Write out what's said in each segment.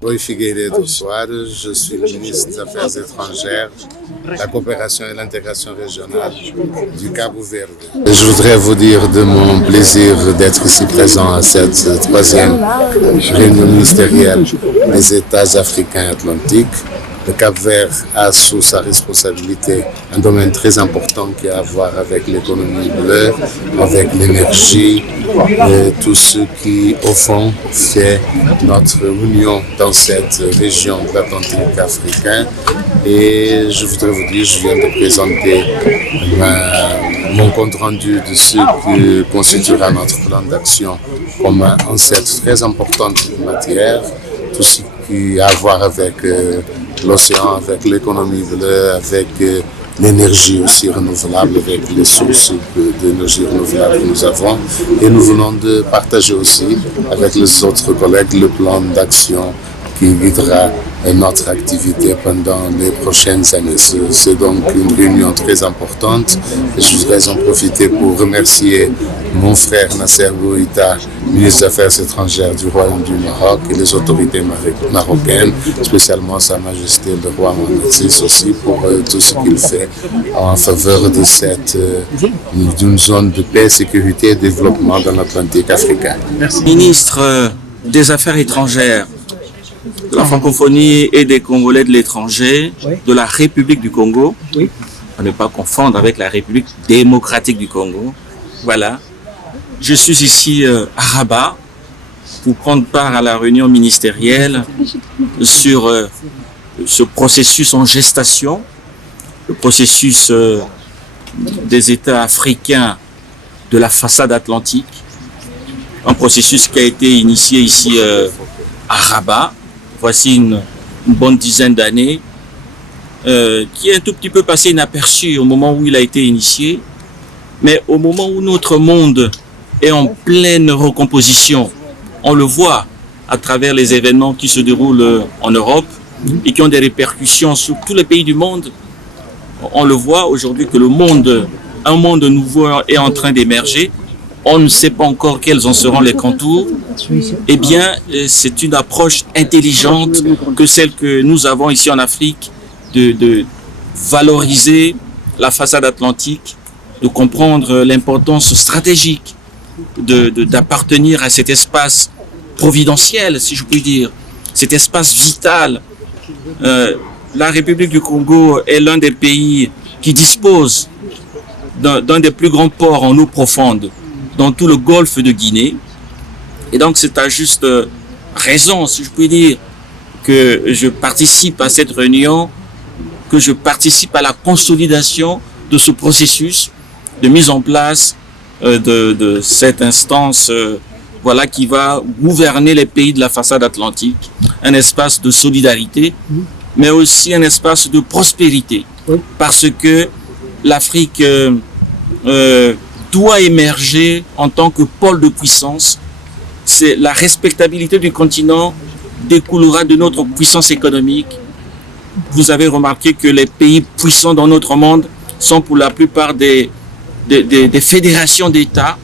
Rui Figueiredo Soares, je suis le ministre des Affaires étrangères, la coopération et l'intégration régionale du Cabo Verde. Je voudrais vous dire de mon plaisir d'être ici présent à cette troisième réunion ministérielle des États africains atlantiques. Le Cap-Vert a sous sa responsabilité un domaine très important qui a à voir avec l'économie bleue, avec l'énergie, et tout ce qui, au fond, fait notre union dans cette région de l'Atlantique africain. Et je voudrais vous dire, je viens de présenter mon compte rendu de ce que constituera notre plan d'action comme un ancêtre très important de matière, tout ce qui a à voir avec l'océan, avec l'économie bleue, avec l'énergie aussi renouvelable, avec les sources d'énergie renouvelable que nous avons. Et nous venons de partager aussi avec les autres collègues le plan d'action qui guidera notre activité pendant les prochaines années. C'est donc une réunion très importante. Je voudrais en profiter pour remercier mon frère Nasser Bourita, ministre des Affaires étrangères du Royaume du Maroc, et les autorités marocaines, spécialement Sa Majesté le roi Mohamed VI aussi, pour tout ce qu'il fait en faveur de d'une zone de paix, sécurité et développement dans l'Atlantique africain. Merci. Ministre des Affaires étrangères, de la francophonie et des Congolais de l'étranger, de la République du Congo, à ne pas confondre avec la République démocratique du Congo. Voilà. Je suis ici à Rabat pour prendre part à la réunion ministérielle sur ce processus en gestation, le processus des États africains de la façade atlantique, un processus qui a été initié ici à Rabat. Voici une bonne dizaine d'années, qui est un tout petit peu passé inaperçu au moment où il a été initié, mais au moment où notre monde est en pleine recomposition, on le voit à travers les événements qui se déroulent en Europe et qui ont des répercussions sur tous les pays du monde. On le voit aujourd'hui que un monde nouveau est en train d'émerger. On ne sait pas encore quels en seront les contours. Eh bien, c'est une approche intelligente que celle que nous avons ici en Afrique, de valoriser la façade atlantique, de comprendre l'importance stratégique d'appartenir à cet espace providentiel, si je puis dire, cet espace vital. La République du Congo est l'un des pays qui dispose d'un des plus grands ports en eau profonde dans tout le golfe de Guinée. Et donc c'est à juste raison, si je puis dire, que je participe à cette réunion, que je participe à la consolidation de ce processus de mise en place de cette instance voilà, qui va gouverner les pays de la façade atlantique, un espace de solidarité, mais aussi un espace de prospérité, parce que l'Afrique doit émerger en tant que pôle de puissance. C'est la respectabilité du continent découlera de notre puissance économique. Vous avez remarqué que les pays puissants dans notre monde sont pour la plupart des fédérations d'États,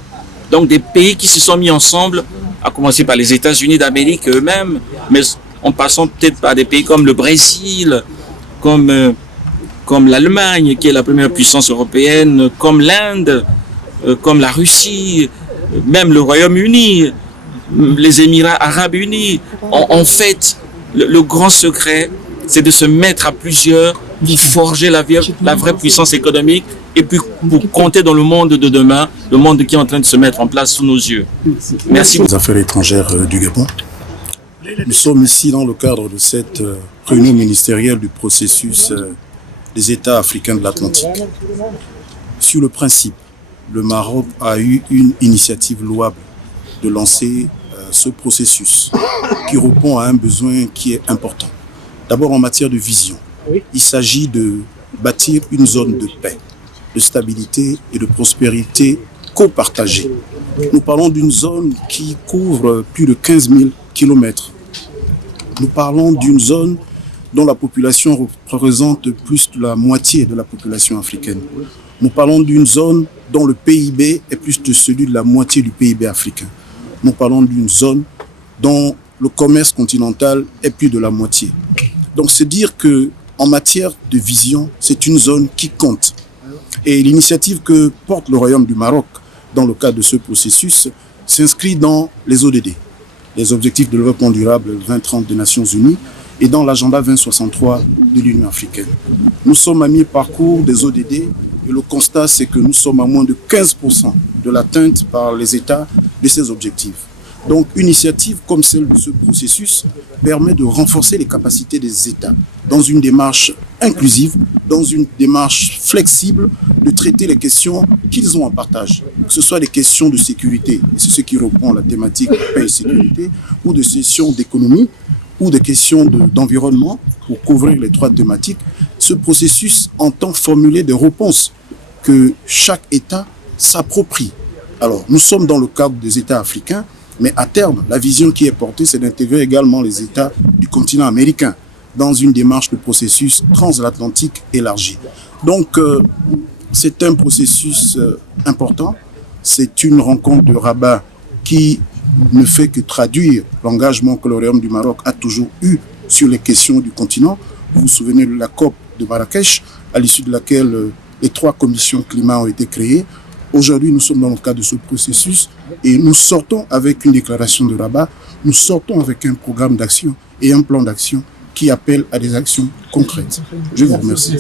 donc des pays qui se sont mis ensemble, à commencer par les États-Unis d'Amérique eux-mêmes, mais en passant peut-être par des pays comme le Brésil, comme l'Allemagne, qui est la première puissance européenne, comme l'Inde, comme la Russie, même le Royaume-Uni, les Émirats arabes unis. En fait, le grand secret, c'est de se mettre à plusieurs pour forger la vraie puissance économique et puis pour compter dans le monde de demain, le monde qui est en train de se mettre en place sous nos yeux. Merci. Les Affaires étrangères du Gabon. Nous sommes ici dans le cadre de cette réunion ministérielle du processus des États africains de l'Atlantique. Sur le principe, le Maroc a eu une initiative louable de lancer ce processus qui répond à un besoin qui est important. D'abord en matière de vision, il s'agit de bâtir une zone de paix, de stabilité et de prospérité copartagée. Nous parlons d'une zone qui couvre plus de 15 000 kilomètres. Nous parlons d'une zone dont la population représente plus de la moitié de la population africaine. Nous parlons d'une zone dont le PIB est plus de celui de la moitié du PIB africain. Nous parlons d'une zone dont le commerce continental est plus de la moitié. Donc c'est dire que en matière de vision, c'est une zone qui compte. Et l'initiative que porte le Royaume du Maroc dans le cadre de ce processus s'inscrit dans les ODD, les Objectifs de développement durable 2030 des Nations Unies, et dans l'agenda 2063 de l'Union africaine. Nous sommes à mi-parcours des ODD et le constat, c'est que nous sommes à moins de 15% de l'atteinte par les États de ces objectifs. Donc, une initiative comme celle de ce processus permet de renforcer les capacités des États dans une démarche inclusive, dans une démarche flexible de traiter les questions qu'ils ont en partage, que ce soit des questions de sécurité, et c'est ce qui reprend la thématique paix et sécurité, ou de questions d'économie, ou des questions d'environnement, pour couvrir les trois thématiques. Ce processus entend formuler des réponses que chaque État s'approprie. Alors, nous sommes dans le cadre des États africains, mais à terme, la vision qui est portée, c'est d'intégrer également les États du continent américain dans une démarche de processus transatlantique élargi. Donc, c'est un processus important. C'est une rencontre de Rabat qui ne fait que traduire l'engagement que le Royaume du Maroc a toujours eu sur les questions du continent. Vous vous souvenez de la COP de Marrakech, à l'issue de laquelle les 3 commissions climat ont été créées. Aujourd'hui, nous sommes dans le cadre de ce processus et nous sortons avec une déclaration de Rabat, nous sortons avec un programme d'action et un plan d'action qui appelle à des actions concrètes. Je vous remercie.